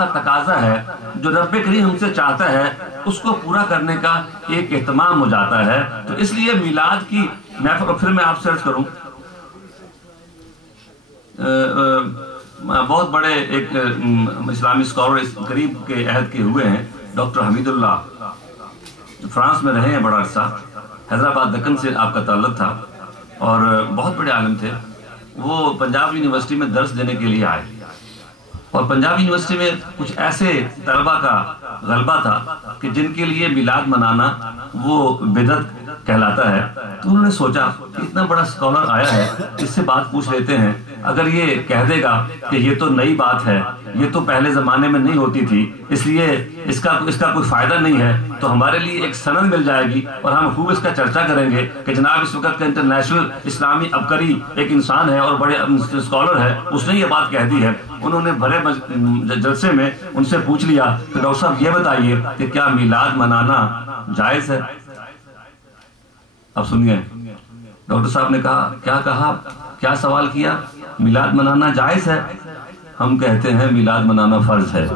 کا تقاضا ہے، جو رب کریم ہم سے چاہتا ہے، اس کو پورا کرنے کا ایک اہتمام ہو جاتا ہے۔ تو اس لیے میلاد کی محفل، پھر میں آپ سے عرض کروں، بہت بڑے ایک اسلامی اسکالر اس قریب کے عہد کے ہوئے ہیں، ڈاکٹر حمید اللہ، فرانس میں رہے ہیں بڑا عرصہ، حیدرآباد دکن سے آپ کا تعلق تھا اور بہت بڑے عالم تھے۔ وہ پنجاب یونیورسٹی میں درس دینے کے لیے آئے اور پنجاب یونیورسٹی میں کچھ ایسے طلبہ کا غلبہ تھا کہ جن کے لیے میلاد منانا وہ بدعت کہلاتا ہے۔ تو انہوں نے سوچا کہ اتنا بڑا اسکالر آیا ہے، اس سے بات پوچھ لیتے ہیں، اگر یہ کہہ دے گا کہ یہ تو نئی بات ہے، یہ تو پہلے زمانے میں نہیں ہوتی تھی، اس لیے اس کا کوئی فائدہ نہیں ہے، تو ہمارے لیے ایک سند مل جائے گی اور ہم خوب اس کا چرچا کریں گے کہ جناب اس وقت کا انٹرنیشنل اسلامی عبقری ایک انسان ہے اور بڑے اسکالر ہے، اس نے یہ بات کہہ دی ہے۔ انہوں نے بڑے جلسے میں ان سے پوچھ لیا کہ ڈاکٹر صاحب یہ بتائیے کہ کیا میلاد منانا جائز ہے؟ اب سنیے، ڈاکٹر صاحب نے کہا کیا سوال کیا؟ میلاد منانا جائز ہے؟ ہم کہتے ہیں میلاد منانا فرض ہے۔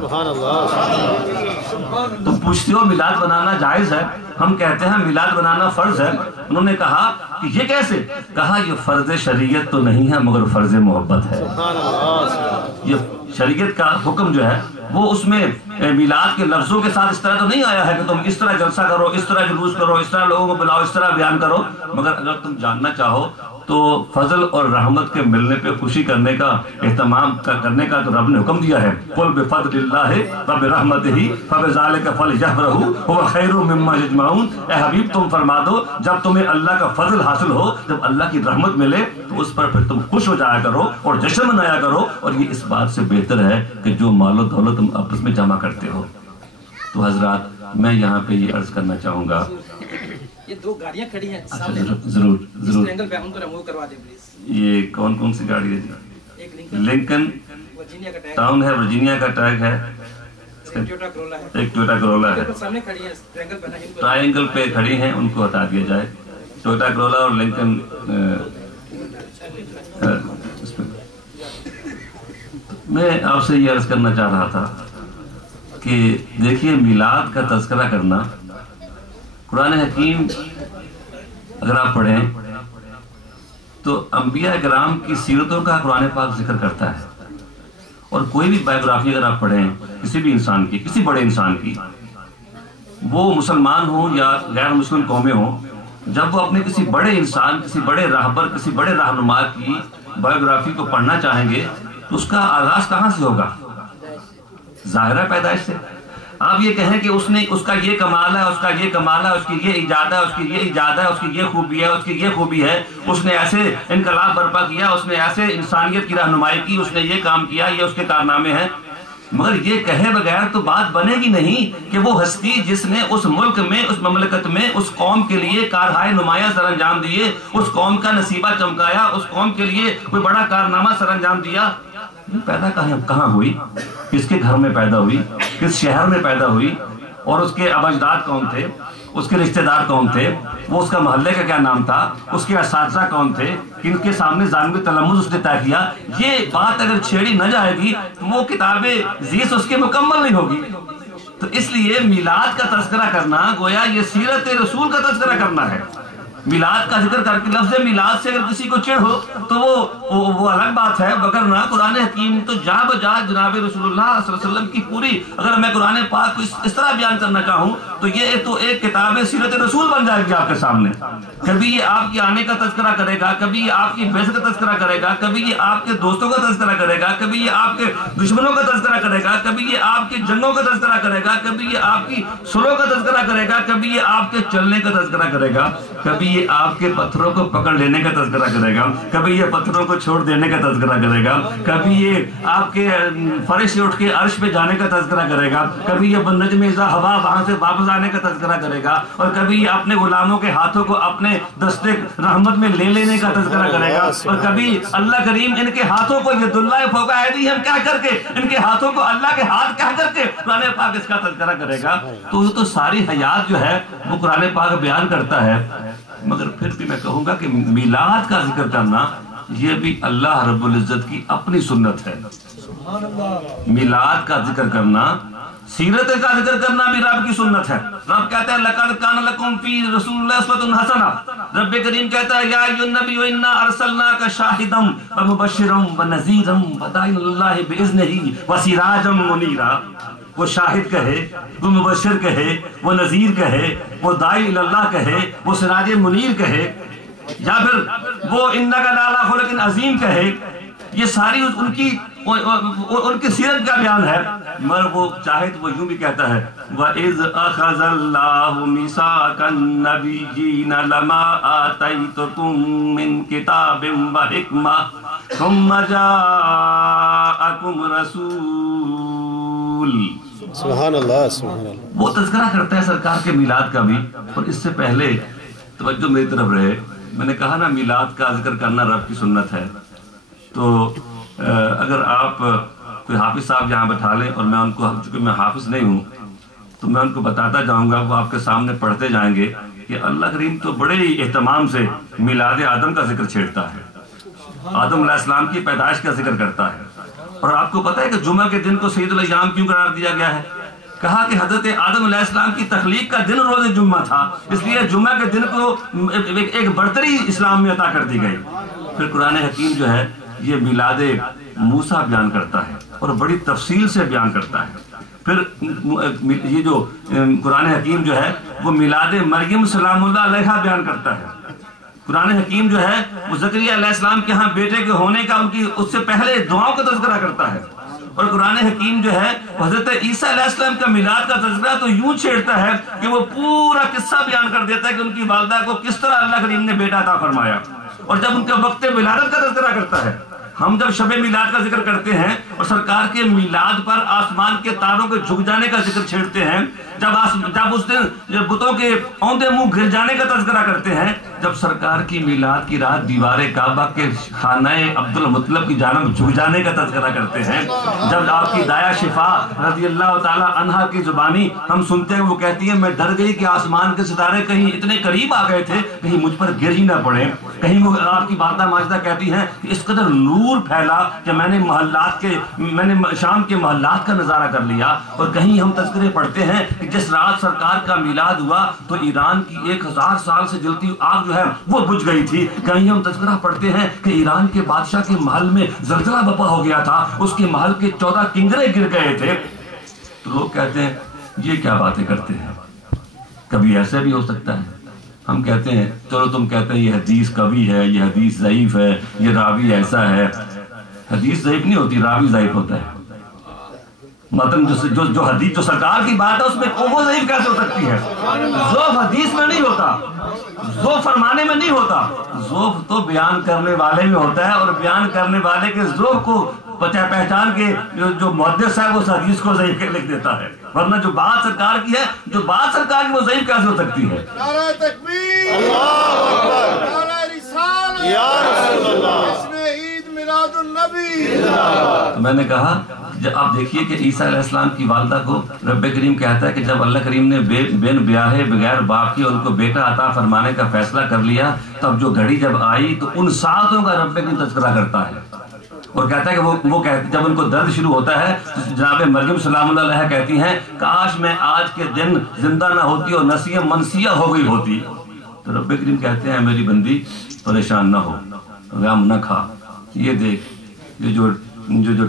تم پوچھتے ہو میلاد منانا جائز ہے، ہم کہتے ہیں میلاد منانا فرض ہے۔ انہوں نے کہا کہ یہ کیسے؟ کہا یہ فرض شریعت تو نہیں ہے مگر فرض محبت ہے۔ یہ شریعت کا حکم جو ہے وہ اس میں میلاد کے لفظوں کے ساتھ اس طرح تو نہیں آیا ہے کہ تم اس طرح جلسہ کرو، اس طرح جلوس کرو، اس طرح لوگوں کو بلاؤ، اس طرح بیان کرو، مگر اگر تم جاننا چاہو تو فضل اور رحمت کے ملنے پہ خوشی کرنے کا اہتمام کرنے کا تو رب نے حکم دیا ہے۔ قل بفضل اللہ وبرحمتہ فبذلک فلیفرحوا هو خیر مما یجمعون۔ اے حبیب تم فرما دو جب تمہیں اللہ کا فضل حاصل ہو، جب اللہ کی رحمت ملے تو اس پر پھر تم خوش ہو جایا کرو اور جشن منایا کرو، اور یہ اس بات سے بہتر ہے کہ جو مال و دولت تم آپس میں جمع کرتے ہو۔ تو حضرات میں یہاں پہ یہ عرض کرنا چاہوں گا، یہ دو گاڑیاں کھڑی ہیں سامنے، ضرور اس اینگل پہ ان کو ریموو کروا دیں پلیز۔ یہ کون سی گاڑی ہے جی؟ ایک لنکن ورجینیا کا ٹیگ ٹاؤن ہے، ورجینیا کا ٹیگ ہے، ایک ٹویوٹا کرولا ہے، ایک ٹویوٹا کرولا ہے، سامنے کھڑی ہیں ٹرائنگل پہ، ان کو ٹرائنگل پہ کھڑی ہیں، ان کو ہٹا دیا جائے۔ ٹویوٹا کرولا اور لنکن میں آپ سے یہ عرض کرنا چاہ رہا تھا کہ دیکھیے میلاد کا تذکرہ کرنا، قرآن حکیم اگر آپ پڑھیں تو انبیاء کرام کی سیرتوں کا قرآن پاک ذکر کرتا ہے، اور کوئی بھی بایوگرافی اگر آپ پڑھیں کسی بھی انسان کی، کسی بڑے انسان کی، وہ مسلمان ہوں یا غیر مسلم قومیں ہوں، جب وہ اپنے کسی بڑے انسان، کسی بڑے راہبر، کسی بڑے رہنما کی بایوگرافی کو پڑھنا چاہیں گے تو اس کا آغاز کہاں سے ہوگا؟ ظاہرہ پیدائش سے۔ آپ یہ کہیں کہ اس کا یہ کمال ہے، اس کا یہ کمال ہے، اس کی یہ ایجاد ہے، اس کی یہ ایجاد ہے، اس کی یہ خوبی ہے، اس کی یہ خوبی ہے، اس نے ایسے انقلاب برپا کیا، اس نے ایسے انسانیت کی رہنمائی کی، اس نے یہ کام کیا، یہ اس کے کارنامے ہیں، مگر یہ کہے بغیر تو بات بنے گی نہیں کہ وہ ہستی جس نے اس ملک میں، اس مملکت میں، اس قوم کے لیے کارہائے نمایاں سر انجام دیے، اس قوم کا نصیبہ چمکایا، اس قوم کے لیے کوئی بڑا کارنامہ سر انجام دیا، پیدا کہاں ہوئی، کس کے گھر میں پیدا ہوئی، کس شہر میں پیدا ہوئی، اور اس کے اب اجداد کون تھے، اس کے رشتہ دار کون تھے، وہ اس کا محلے کا کیا نام تھا، اس کے اساتذہ کون تھے، کن کے سامنے ظالم تلمذ اس نے طے کیا، یہ بات اگر چھیڑی نہ جائے گی تو وہ کتاب زیس اس کے مکمل نہیں ہوگی۔ تو اس لیے میلاد کا تذکرہ کرنا گویا یہ سیرت رسول کا تذکرہ کرنا ہے۔ میلاد کا ذکر کر کے لفظ میلاد سے اگر کسی کو چڑ ہو تو وہ الگ بات ہے، وگرنہ قرآن حکیم تو جا بجا جناب رسول اللہ صلی اللہ علیہ وسلم کی پوری، اگر میں قرآن پاک کو اس طرح بیان کرنا چاہوں تو یہ تو ایک کتاب سیرت رسول بن جائے گی آپ کے سامنے۔ کبھی یہ آپ کے آنے کا تذکرہ کرے گا، کبھی یہ آپ کی بیعت کا تذکرہ کرے گا، کبھی یہ آپ کے دوستوں کا تذکرہ کرے گا، کبھی یہ آپ کے دشمنوں کا تذکرہ کرے گا، کبھی یہ آپ کی جنگوں کا تذکرہ کرے گا، کبھی یہ آپ کی سلو کا تذکرہ کرے گا، کبھی یہ آپ کے چلنے کا تذکرہ کرے گا، کبھی یہ آپ کے پتھروں کو پکڑ لینے کا تذکرہ کرے گا، کبھی یہ پتھروں کو چھوڑ دینے کا تذکرہ کرے گا، کبھی یہ آپ کے فرش سے اٹھ کے عرش پہ جانے کا تذکرہ کرے گا، کبھی یہ بالنجم اذا ہوا وہاں سے واپس آنے کا تذکرہ کرے گا، اور کبھی یہ اپنے غلاموں کے ہاتھوں کو اپنے دستے رحمت میں لے لینے کا تذکرہ کرے گا، اور کبھی اللہ کریم ان کے ہاتھوں کو ید اللہ فوق ایدیہم کہہ کر کے، ان کے ہاتھوں کو اللہ کے ہاتھ کہہ کر کے قرآن پاک اس کا تذکرہ کرے گا۔ تو ساری حیات جو ہے وہ قرآن پاک بیان کرتا ہے۔ مگر پھر بھی میں کہوں گا کہ میلاد کا ذکر کرنا یہ بھی اللہ رب العزت کی اپنی سنت ہے۔ میلاد کا ذکر کرنا، سیرت کا ذکر کرنا بھی رب کی سنت ہے۔ رب کہتا ہے لَقَدْ كَانَ لَكُمْ فِي رَسُولِ اللَّهِ أُسْوَةٌ حَسَنَةٌ۔ رب کریم کہتا ہے یا ایھا النبی اِنَّا أَرْسَلْنَاكَ شَاهِدًا وَمُبَشِّرًا وَنَذِيرًا وَدَاعِيًا إِلَى اللَّهِ بِإِذْنِهِ وَسِرَاجًا مُنِيرًا۔ وہ شاہد کہے، وہ مبشر کہے، وہ نذیر کہے، وہ داعی الی اللہ کہے، وہ سراج منیر کہے، یا پھر وہ اِنَّكَ لَعَلَىٰ خُلُقٍ عَظِيمٍ کہے، یہ ساری ان کی سیرت کا بیان ہے۔ مگر وہ چاہے تو وہ یوں بھی کہتا ہے وَإِذْ أَخَذَ اللَّهُ مِيثَاقَ النَّبِيِّينَ لَمَا آتَيْتُكُم مِّن كِتَابٍ وَحِكْمَةٍ ثُمَّ جَاءَكُمْ رَسُولٌ۔ سبحان اللہ، سبحان اللہ۔ وہ تذکرہ کرتا ہے سرکار کے میلاد کا بھی۔ اور اس سے پہلے توجہ میری طرف رہے، میں نے کہا نا میلاد کا ذکر کرنا رب کی سنت ہے، تو اگر آپ کوئی حافظ صاحب یہاں بٹھا لیں اور میں ان کو، چونکہ میں حافظ نہیں ہوں تو میں ان کو بتاتا جاؤں گا، وہ آپ کے سامنے پڑھتے جائیں گے کہ اللہ کریم تو بڑے ہی اہتمام سے میلاد آدم کا ذکر چھیڑتا ہے، آدم علیہ السلام کی پیدائش کا ذکر کرتا ہے۔ اور آپ کو پتہ ہے کہ جمعہ کے دن کو سید الایام کیوں قرار دیا گیا ہے؟ کہا کہ حضرت آدم علیہ السلام کی تخلیق کا دن روز جمعہ تھا، اس لیے جمعہ کے دن کو ایک برتری اسلام میں عطا کر دی گئی۔ پھر قرآن حکیم جو ہے یہ میلاد موسیٰ بیان کرتا ہے اور بڑی تفصیل سے بیان کرتا ہے۔ پھر یہ جو قرآن حکیم جو ہے وہ میلاد مریم سلام اللہ علیہا بیان کرتا ہے۔ قرآن حکیم جو ہے وہ زکریا علیہ السلام کے ہاں بیٹے کے ہونے کا، ان کی اس سے پہلے دعاؤں کا تذکرہ کرتا ہے۔ اور قرآن حکیم جو ہے حضرت عیسیٰ علیہ السلام کا میلاد کا تذکرہ تو یوں چھیڑتا ہے کہ وہ پورا قصہ بیان کر دیتا ہے کہ ان کی والدہ کو کس طرح اللہ کریم نے بیٹا عطا فرمایا۔ اور جب ان کے وقت ولادت کا تذکرہ کرتا ہے، ہم جب شب میلاد کا ذکر کرتے ہیں اور سرکار کے میلاد پر آسمان کے تاروں کے جھک جانے کا ذکر چھیڑتے ہیں، جب اس دن بتوں کے اوندے منہ گر جانے کا تذکرہ کرتے ہیں، جب سرکار کی میلاد کی رات دیوار کعبہ کے خانہ عبد المطلب کی جانب جھک جانے کا تذکرہ کرتے ہیں، جب آپ کی دایا شفا رضی اللہ تعالی عنہا کی زبانی ہم سنتے ہیں، وہ کہتی ہے میں ڈر گئی کہ آسمان کے ستارے کہیں اتنے قریب آ گئے تھے کہیں مجھ پر گر ہی نہ پڑے۔ کہیں وہ آپ کی والدہ ماجدہ کہتی ہیں کہ اس قدر نور پھیلا کہ میں نے شام کے محلات کا نظارہ کر لیا۔ اور کہیں ہم تذکرے پڑھتے ہیں کہ جس رات سرکار کا میلاد ہوا تو ایران کی 1000 سال سے جلتی آگ جو ہے وہ بجھ گئی تھی۔ کہیں ہم تذکرہ پڑھتے ہیں کہ ایران کے بادشاہ کے محل میں زلزلہ برپا ہو گیا تھا، اس کے محل کے 14 کنگرے گر گئے تھے۔ تو لوگ کہتے ہیں یہ کیا باتیں کرتے ہیں، کبھی ایسے بھی ہو سکتا ہے۔ ہم کہتے ہیں چلو تم کہتے ہیں یہ حدیث کبھی ہے، یہ حدیث ضعیف ہے، یہ راوی ایسا ہے۔ حدیث ضعیف نہیں ہوتی، راوی ضعیف ہوتا ہے۔ مطلب جو حدیث جو سرکار کی بات ہے اس میں وہ ضعیف کیسے ہو سکتی ہے؟ ضعف حدیث میں نہیں ہوتا، ضعف فرمانے میں نہیں ہوتا، ضعف تو بیان کرنے والے میں ہوتا ہے، اور بیان کرنے والے کے ضعف کو پہچان کے جو محدث ہے وہ اس حدیث کو ضعیف لکھ دیتا ہے، ورنہ جو بات سرکار کی ہے، جو بات سرکار کی وہ ضعیف کیسے ہو سکتی ہے؟ نعرہ تکبیر، اللہ اکبر، نعرہ رسالت، یا رسول اللہ، جشن عید میلاد النبی۔ تو میں نے کہا آپ دیکھیے کہ عیسیٰ علیہ السلام کی والدہ کو رب کریم کہتا ہے کہ جب اللہ کریم نے بین بیاہے بغیر باپ کی ان کو بیٹا عطا فرمانے کا فیصلہ کر لیا، تب جو گھڑی جب آئی تو ان ساتوں کا رب کریم تذکرہ کرتا ہے اور کہتا ہے کہ وہ جب ان کو درد شروع ہوتا ہے جناب مریم سلام اللہ علیہ کہتی ہیں کاش میں آج کے دن زندہ نہ ہوتی اور نسیہ منسیہ ہو گئی ہوتی۔ تو رب کریم کہتے ہیں میری بندی پریشان نہ ہو، غم نہ کھا، یہ دیکھ یہ جو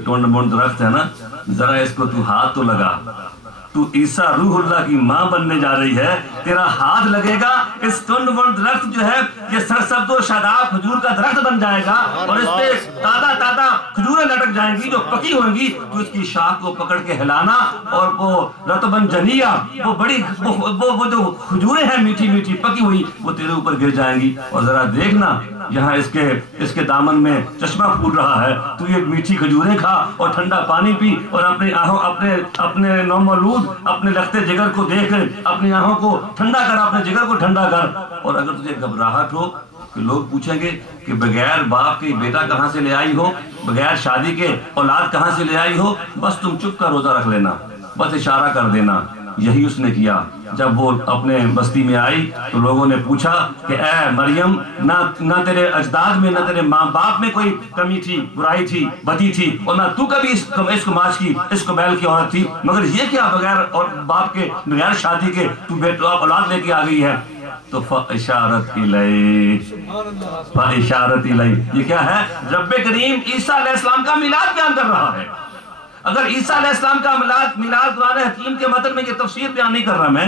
ٹونڈ مونڈ درخت ہے نا، ذرا اس کو تو ہاتھ تو لگا، تو عیسیٰ روح اللہ کی ماں بننے جا رہی ہے، تیرا ہاتھ لگے گا اس ٹونڈ مونڈ درخت جو ہے یہ سرسبز و شاداب کھجور کا درخت بن جائے گا اور اس پہ تازہ کھجوریں لٹک جائیں گی جو پکی ہوں گی، تو اس کی شاخ کو پکڑ کے ہلانا اور وہ رطبن جنیہ وہ جو کھجوریں ہیں میٹھی میٹھی پکی ہوئی وہ تیرے اوپر گر جائیں گی، اور ذرا دیکھنا یہاں اس کے دامن میں چشمہ پھوٹ رہا ہے، تو یہ میٹھی کھجوریں کھا اور ٹھنڈا پانی پی اور اپنے نومولود اپنے لختے جگر کو دیکھ اپنی آنکھوں کو ٹھنڈا کر، اپنے جگر کو ٹھنڈا کر۔ اور اگر تجھے گھبراہٹ ہو کہ لوگ پوچھیں گے کہ بغیر باپ کے بیٹا کہاں سے لے آئی ہو، بغیر شادی کے اولاد کہاں سے لے آئی ہو، بس تم چپ کا روزہ رکھ لینا، بس اشارہ کر دینا، یہی اس نے کیا۔ جب وہ اپنے بستی میں آئی تو لوگوں نے پوچھا کہ اے مریم نہ تیرے اجداد میں نہ تیرے ماں باپ میں کوئی کمی تھی، برائی تھی، بدی تھی، اور نہ تو کبھی اس کماش کی اس قبیل کی عورت تھی، مگر یہ کیا بغیر اور باپ کے بغیر شادی کے تو اولاد لے کے آ گئی ہے؟ تو فَإِشَارَتْ إِلَيْهِ فَإِشَارَتْ إِلَيْهِ، یہ کیا ہے؟ رب کریم عیسیٰ علیہ السلام کا میلاد بیان کر رہا ہے۔ اگر عیسیٰ علیہ السلام کا میلاد قرآن حکیم کے متن میں یہ تفسیر بیان نہیں کر رہا،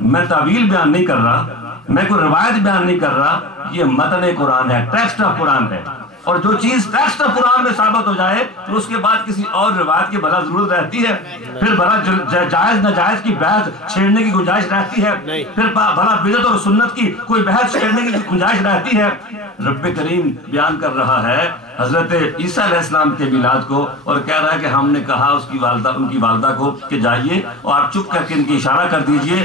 میں تعویل بیان نہیں کر رہا، میں کوئی روایت بیان نہیں کر رہا، یہ متن قرآن ہے، ٹیکسٹ آف قرآن ہے، اور جو چیز ٹیکسٹ آف قرآن میں ثابت ہو جائے تو اس کے بعد کسی اور روایت کی بھلا ضرورت رہتی ہے؟ پھر بھلا جائز ناجائز کی بحث چھیڑنے کی گنجائش رہتی ہے؟ پھر بھلا بدعت اور سنت کی کوئی بحث چھیڑنے کی گنجائش رہتی ہے؟ رب کریم بیان کر رہا ہے حضرت عیسیٰ علیہ السلام کے میلاد کو، اور کہہ رہا ہے کہ ہم نے کہا ان کی والدہ کو کہ جائیے اور آپ چپ کر کے ان کی اشارہ کر دیجئے